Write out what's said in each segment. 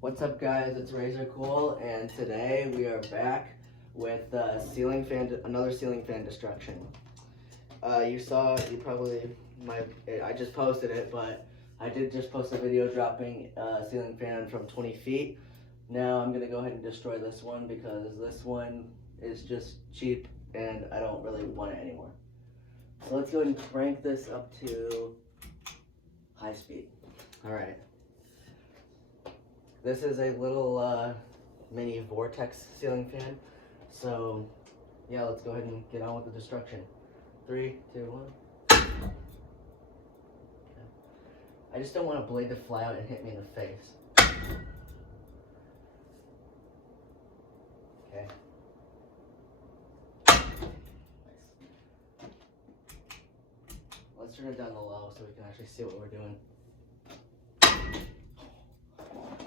What's up, guys? It's Razor Cool, and today we are back with another ceiling fan destruction. I just posted it, but I did just post a video dropping a ceiling fan from 20 feet. Now I'm gonna go ahead and destroy this one because this one is just cheap and I don't really want it anymore. So let's go ahead and crank this up to high speed. All right. This is a little mini vortex ceiling fan. So yeah, let's go ahead and get on with the destruction. 3, 2, 1. Okay. I just don't want a blade to fly out and hit me in the face. Okay. Nice. Let's turn it down to low so we can actually see what we're doing.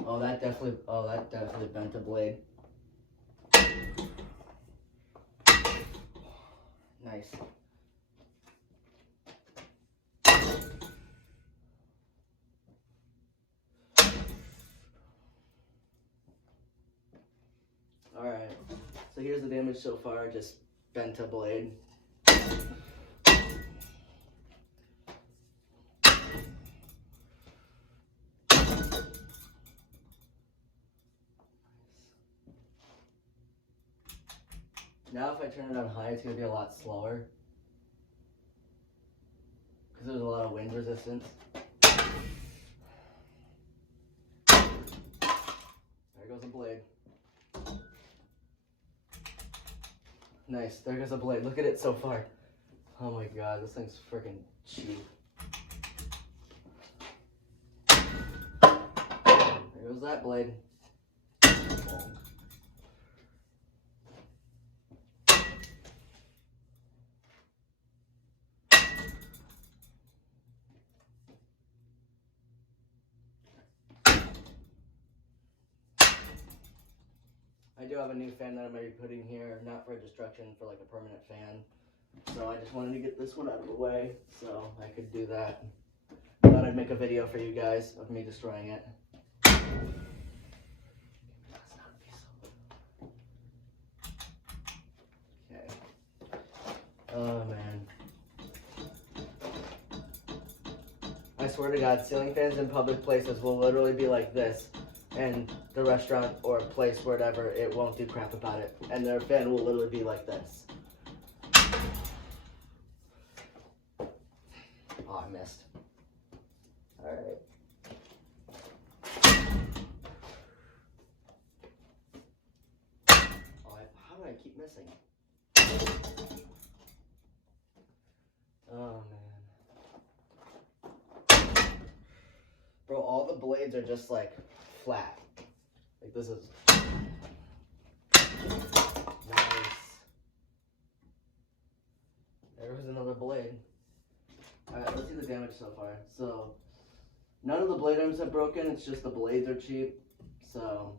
Oh, that definitely bent the blade. Nice. Alright, so here's the damage so far, just bent a blade. Now if I turn it on high, it's going to be a lot slower. Because there's a lot of wind resistance. There goes a blade. Nice, there goes a blade. Look at it so far. Oh my god, this thing's freaking cheap. There goes that blade. I do have a new fan that I'm going to be putting here, not for destruction, for like a permanent fan. So I just wanted to get this one out of the way so I could do that. Thought I'd make a video for you guys of me destroying it. Okay. Oh man. I swear to God, ceiling fans in public places will literally be like this. And the restaurant or place, whatever, it won't do crap about it. And their fan will literally be like this. Oh, I missed. Alright. Oh, how do I keep missing? Oh, man. Bro, all the blades are just like flat. Like this is nice. There was another blade. Alright, let's see the damage so far. So none of the blade arms have broken, it's just the blades are cheap. So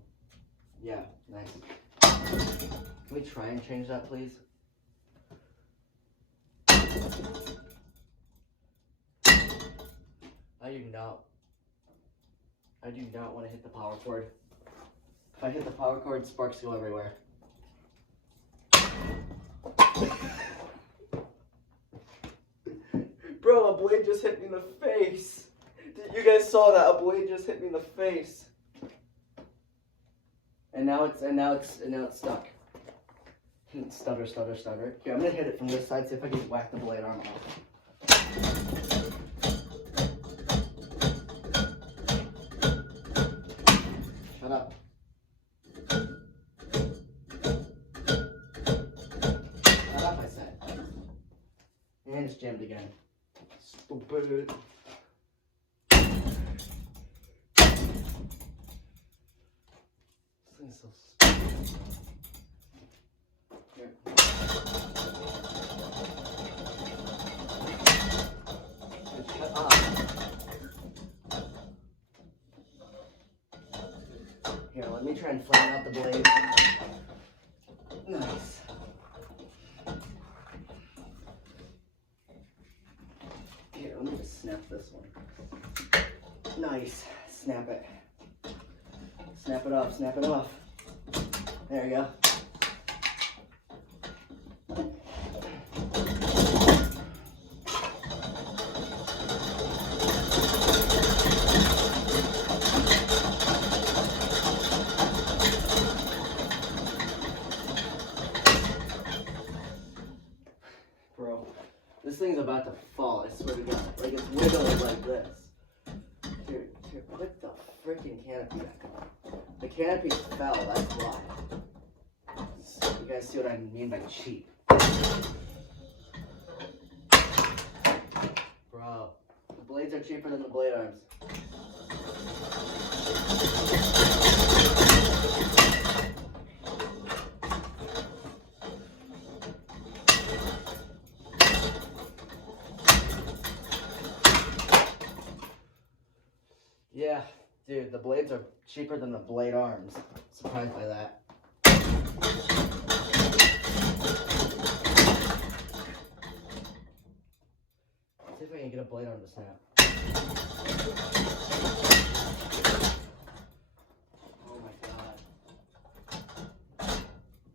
yeah, nice. Can we try and change that, please? I do not want to hit the power cord. If I hit the power cord, sparks go everywhere. Bro, a blade just hit me in the face. You guys saw that? A blade just hit me in the face. And now it's stuck. Stutter, stutter, stutter. Here, I'm gonna hit it from this side, see if I can whack the blade arm off. Shut up. Shut up, I said. And it's jammed again. Stupid. This thing's so stupid. Here. Shut up. Here, let me try and flatten out the blade. Nice. Here, let me just snap this one. Nice. Snap it. Snap it off, snap it off. There you go. Bro, this thing's about to fall, I swear to God. Like, it's wiggling like this. Here, put the freaking canopy back on. The canopy fell, that's why. You guys see what I mean by cheap. Bro, the blades are cheaper than the blade arms. Yeah, dude, the blades are cheaper than the blade arms. Surprised by that. Let's see if I can get a blade arm to snap. Oh my God.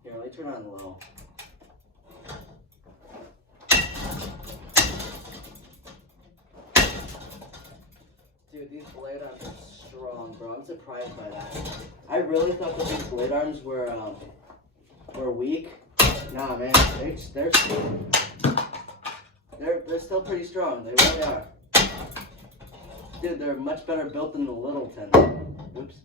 Here, let me turn on low. Dude, these blade arms are strong, bro. I'm surprised by that. I really thought that these blade arms were weak. Nah, man, they're still pretty strong. They really are. Dude, they're much better built than the Littleton. Oops.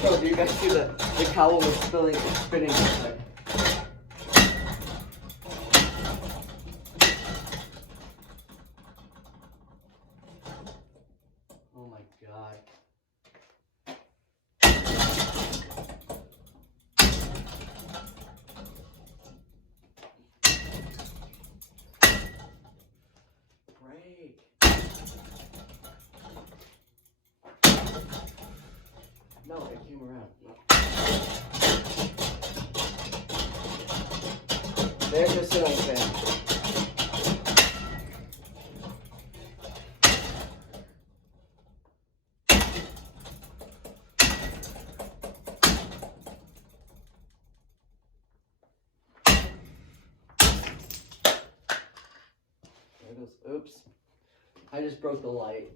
Bro, do you guys see the cowl was spinning there? Oh my God. Break. No, it came around. No. There's your ceiling fan. Oops. I just broke the light.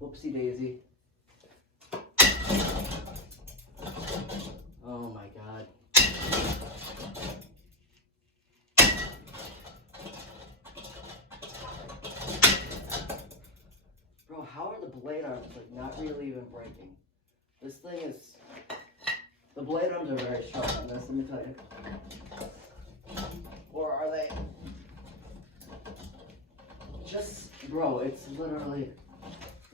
Whoopsie daisy. Oh my God. Bro, how are the blade arms like not really even breaking? This thing is... The blade arms are very sharp on this, let me tell you. Or are they... Just, bro, it's literally,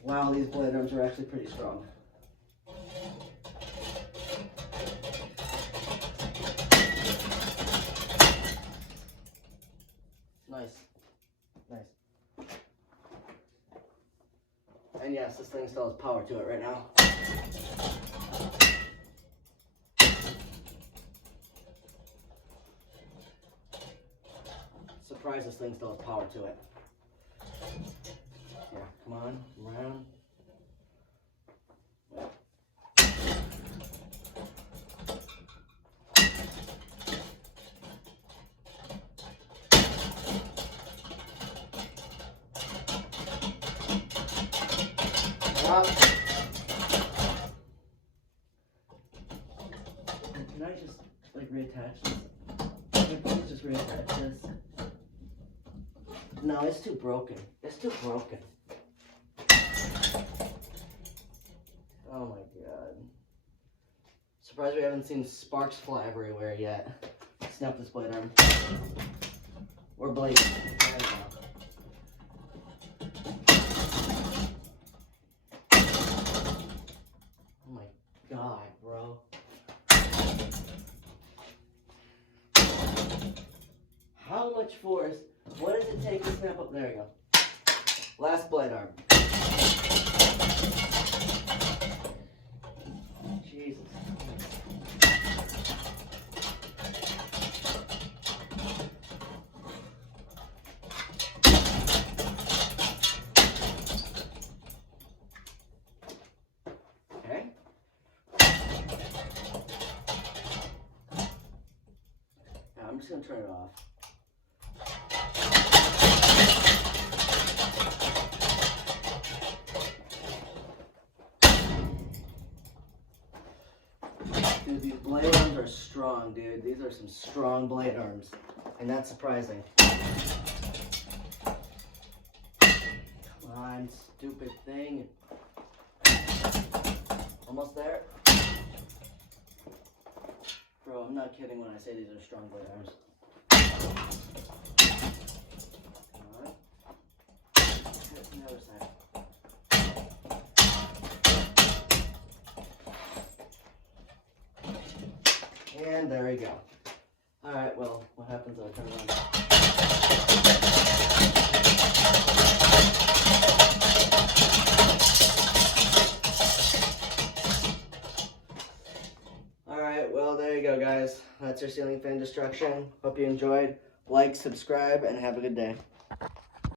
wow, these blade arms are actually pretty strong. Nice. Nice. And yes, this thing still has power to it right now. Surprised this thing still has power to it. Yeah, come on, around. Up. Can I just like reattach this? Can I just reattach this? No, it's too broken. It's too broken. Oh my God. Surprised we haven't seen sparks fly everywhere yet. Snap this blade arm. Or blade. There we go. Oh my God, bro. How much force? What does it take to snap up? There we go. Last blade arm. Jesus. turn it off. Dude, these blade arms are strong, dude. These are some strong blade arms. And that's surprising. Come on, stupid thing. Almost there. Bro, I'm not kidding when I say these are strong blade arms. Come on. Hit the other side. And there we go. Alright, well, what happens when I turn it on? Alright, well, there you go, guys. That's your ceiling fan destruction. Hope you enjoyed. Like, subscribe, and have a good day.